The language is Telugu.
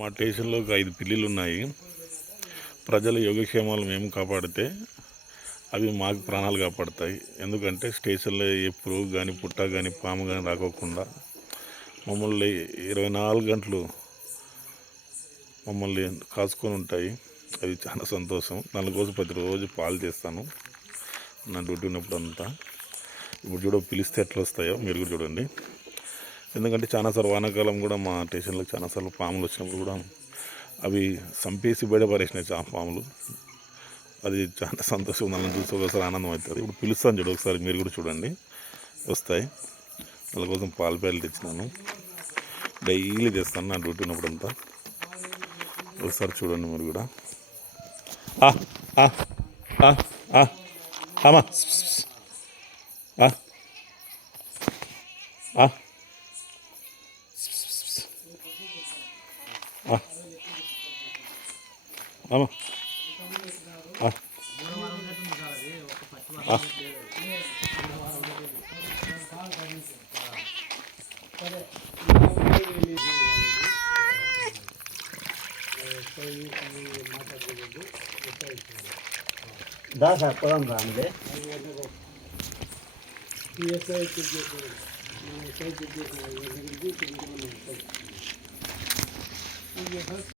మా స్టేషన్లో ఒక 5 పిల్లులు ఉన్నాయి. ప్రజల యోగక్షేమాలు మేము కాపాడితే అవి మాకు ప్రాణాలు కాపాడుతాయి. ఎందుకంటే స్టేషన్లో ఏ పురుగు కానీ పుట్ట కానీ పాము కానీ రాకోకుండా మమ్మల్ని 24 గంటలు మమ్మల్ని కాచుకొని ఉంటాయి. అది చాలా సంతోషం. దాని కోసం ప్రతిరోజు పాలు చేస్తాను నా డ్యూటీ ఉన్నప్పుడు అంతా. ఇప్పుడు చూడ పిలిస్తే ఎట్లా వస్తాయో మీరు కూడా చూడండి. ఎందుకంటే చాలాసార్లు వానాకాలం కూడా మా స్టేషన్లో చాలాసార్లు పాములు వచ్చినప్పుడు కూడా అవి చంపేసి బయట పడేసినాయి పాములు. అది చాలా సంతోషం. నన్ను చూసి ఒకసారి ఆనందం అవుతుంది. ఇప్పుడు పిలుస్తాను చూడు, ఒకసారి మీరు కూడా చూడండి, వస్తాయి. వాళ్ళ కోసం పాల ప్యాకెట్లు తెచ్చినాను, డైలీ చేస్తాను నా డ్యూటీ ఉన్నప్పుడు అంతా. ఒకసారి చూడండి మీరు కూడా. అమ్మా అమ్మా దా సార్ పొలం రాండి.